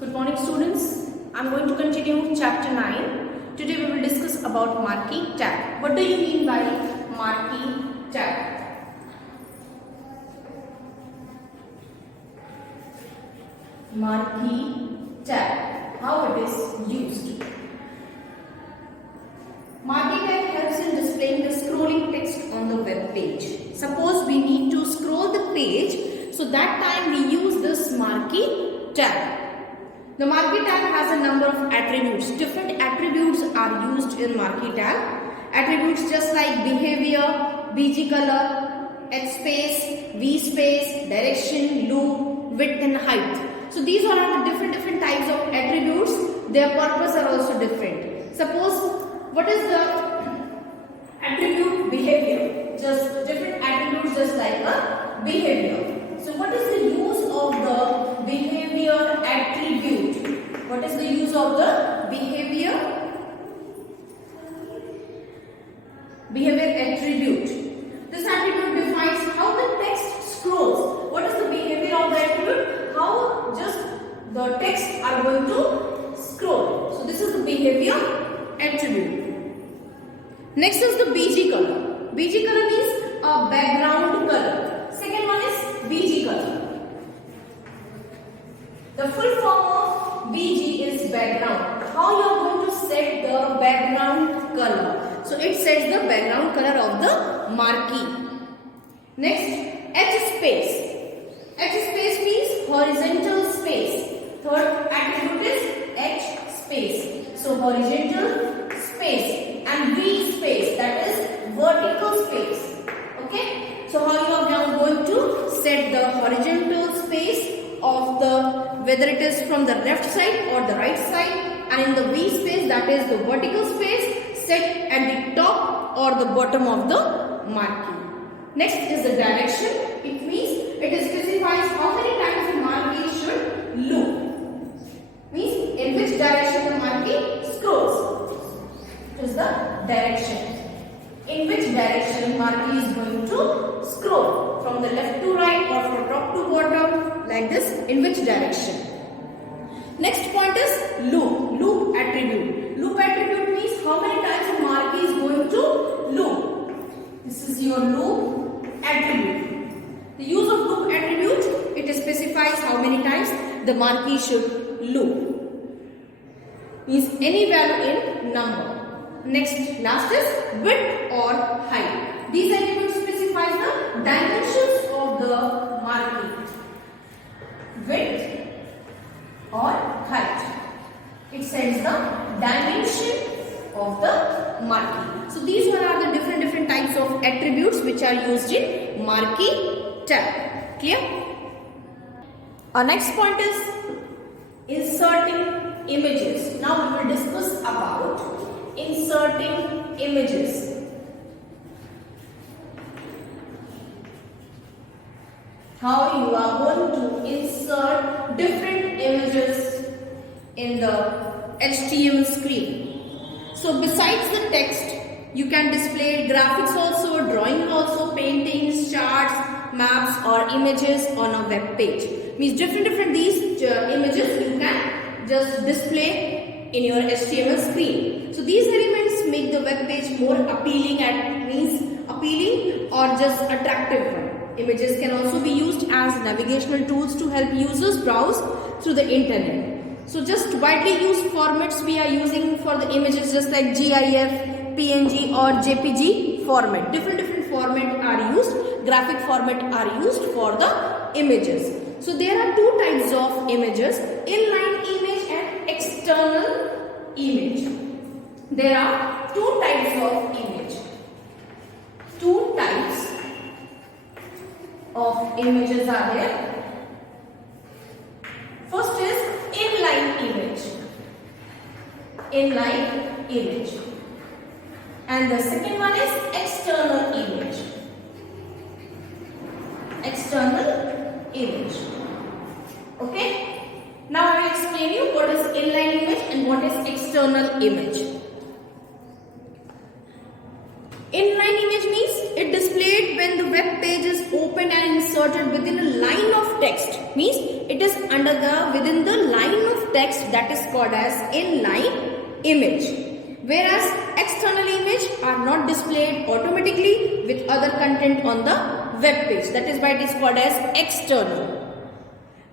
Good morning students. I am going to continue chapter 9. Today we will discuss about marquee tag. What do you mean by marquee tag? Marquee tag. How it is used. Marquee tag helps in displaying the scrolling text on the web page. Suppose we need to scroll the page, so that time we use this marquee tag. The marquee tag has a number of attributes. Different attributes are used in marquee tag. Attributes just like behavior, BG color, H space, V space, direction, loop, width and height. So these all are the different types of attributes. Their purpose are also different. Suppose what is the attribute behavior? Just different attributes just like a behavior. So what is the use of the behavior attribute? What is the use of the behavior attribute? This attribute defines how the text scrolls. What is the behavior of the attribute? How just the text are going to scroll. So this is the behavior attribute. Next is the BG color. BG color means a background color. Second one is BG color. The full form of BG is background. How you are going to set the background color? So it sets the background color of the marquee. Next, H space. H space means horizontal space. Third attribute is H space. So horizontal space and V space, that is vertical space. Okay. So how you are now going to set the horizontal space of the, whether it is from the left side or the right side, and in the V space, that is the vertical space, set at the top or the bottom of the marquee. Next is the direction. It means it specifies how many times the marquee should loop. Means in which direction the marquee scrolls. It is the direction. In which direction marquee is going to scroll, from the left to right or from top to bottom, like this, in which direction. Next point is loop. Loop attribute. Loop attribute means how many times the marquee is going to loop. This is your loop attribute. The use of loop attribute, it specifies how many times the marquee should loop. Means any value in number. Next, last is width or height. These attributes specify the dimensions of the marquee. Width or height. It sets the dimension of the marquee. So these one are the different types of attributes which are used in marquee tag. Clear? Our next point is inserting images. Now we will discuss about inserting images. How you are going to insert different images in the HTML screen. So besides the text, you can display graphics also, drawing also, paintings, charts, maps or images on a web page. Means different these images you can just display in your HTML screen. So these elements make the web page more appealing or just attractive one. Images can also be used as navigational tools to help users browse through the internet. So just widely used formats we are using for the images just like GIF, PNG or JPG format. Different format are used. Graphic format are used for the images. So there are two types of images, inline image and external image. There are two types of image. Two types of images are there. First is inline image. Inline image. And the second one is external image. External image. Okay? Now I will explain you what is inline image and what is external image. Inline image means it displayed when the web page is opened and inserted within a line of text. Means it is within the line of text that is called as inline image. Whereas external image are not displayed automatically with other content on the web page. That is why it is called as external.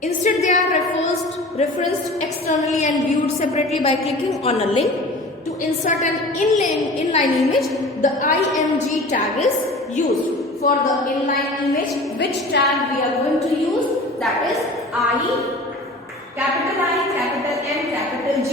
Instead, they are referenced externally and viewed separately by clicking on a link. To insert an inline image, the img tag is used. For the inline image, which tag we are going to use? That is capital I, capital M, capital G.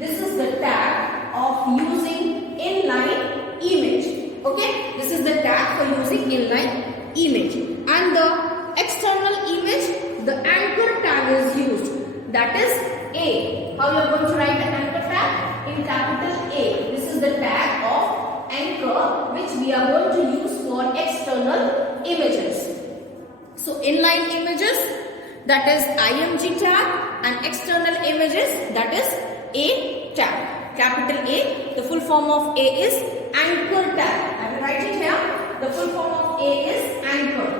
This is the tag of using inline image. Okay, this is the tag for using inline image. And the external image, the anchor tag is used. That is A. How you are going to write the anchor tag? In capital A. This is the tag of anchor which we are going to use for external images. So inline images, that is img tag, and external images, that is A tag. Capital A, the full form of A is anchor tag. I will write it here. The full form of A is anchor.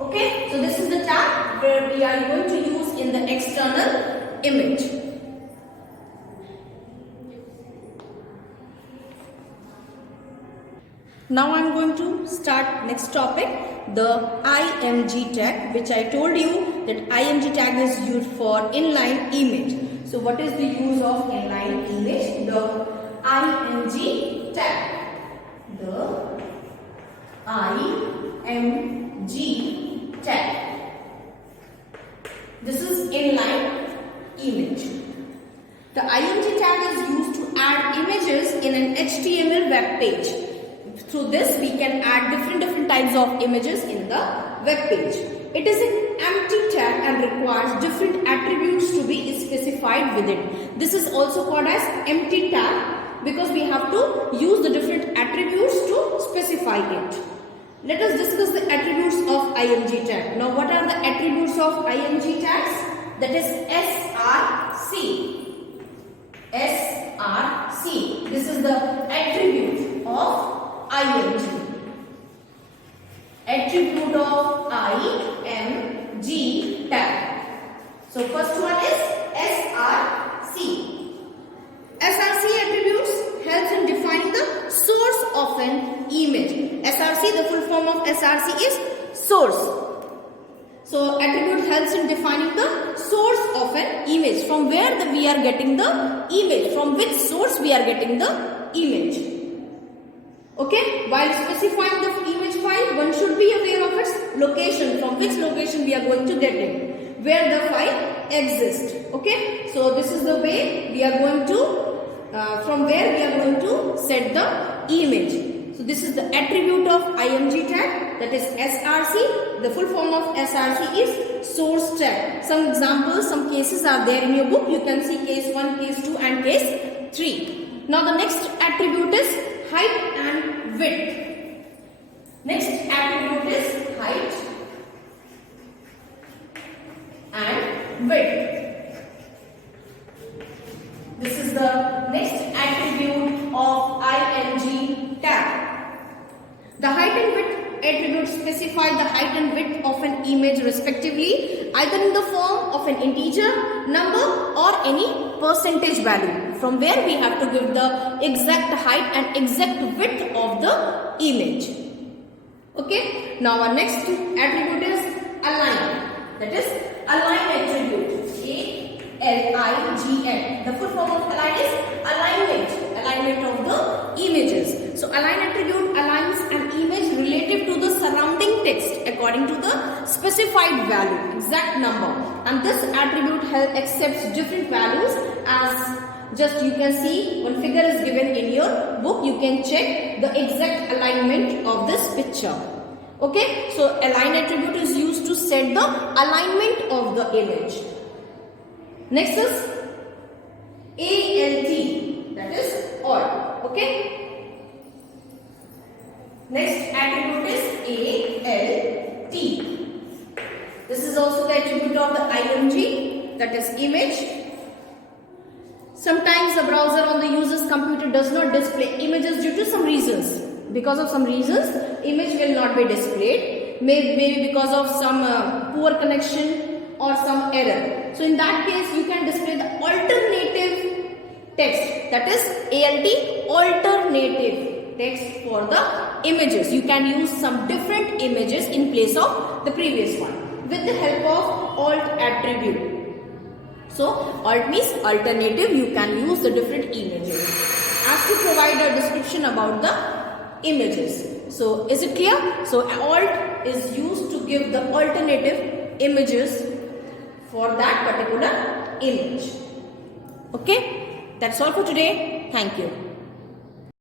Okay, so this is the tag where we are going to use in the external image. Now I am going to start next topic, the img tag, which I told you that img tag is used for inline image. So what is the use of inline image? The img tag. The img tag. This is inline image. The img tag is used to add images in an HTML web page. Through this, we can add different types of images in the web page. It is an empty tag and requires different attributes to be specified with it. This is also called as empty tag because we have to use the different attributes to specify it. Let us discuss the attributes of img tag. Now, what are the attributes of img tags? That is src. src. This is the attribute of img. Attribute of img tag. So first one is src. src attributes helps in defining the source of an image. src, the full form of src is source. So attribute helps in defining the source of an image, from where we are getting the image, from which source we are getting the image. Okay, while specifying the image file, one should be aware of its location, from which location we are going to get it, where the file exists. Okay, so this is the way we are going to, from where we are going to set the image. So this is the attribute of img tag, that is src. The full form of src is source tag. Some examples, some cases are there in your book. You can see case 1, case 2 and case 3. Now the next attribute is height and width. Next attribute is height and width. This is the next attribute of img tag. The height and width attributes specify the height and width of an image respectively, either in the form of an integer, number or any percentage value, from where we have to give the exact height and exact width of the image. Okay, now our next attribute is align. That is align attribute. A-L-I-G-N. The full form of align is alignment of the images. So align attribute aligns an image relative to the surrounding text according to the specified value, exact number. And this attribute accepts different values, as just you can see one figure is given in your book. You can check the exact alignment of this picture. Okay, so align attribute is used to set the alignment of the image. Next is ALT, that is all. Okay. Next attribute is ALT. This is also the attribute of the img, that is image. Sometimes the browser on the user's computer does not display images due to some reasons. Because of some reasons, image will not be displayed. Maybe because of some poor connection or some error. So in that case, you can display the alternative text, that is ALT, alternative text for the images. You can use some different images in place of the previous one with the help of alt attribute. So alt means alternative, you can use the different images as to provide a description about the images. So is it clear? So alt is used to give the alternative images for that particular image. Okay, that's all for today. Thank you.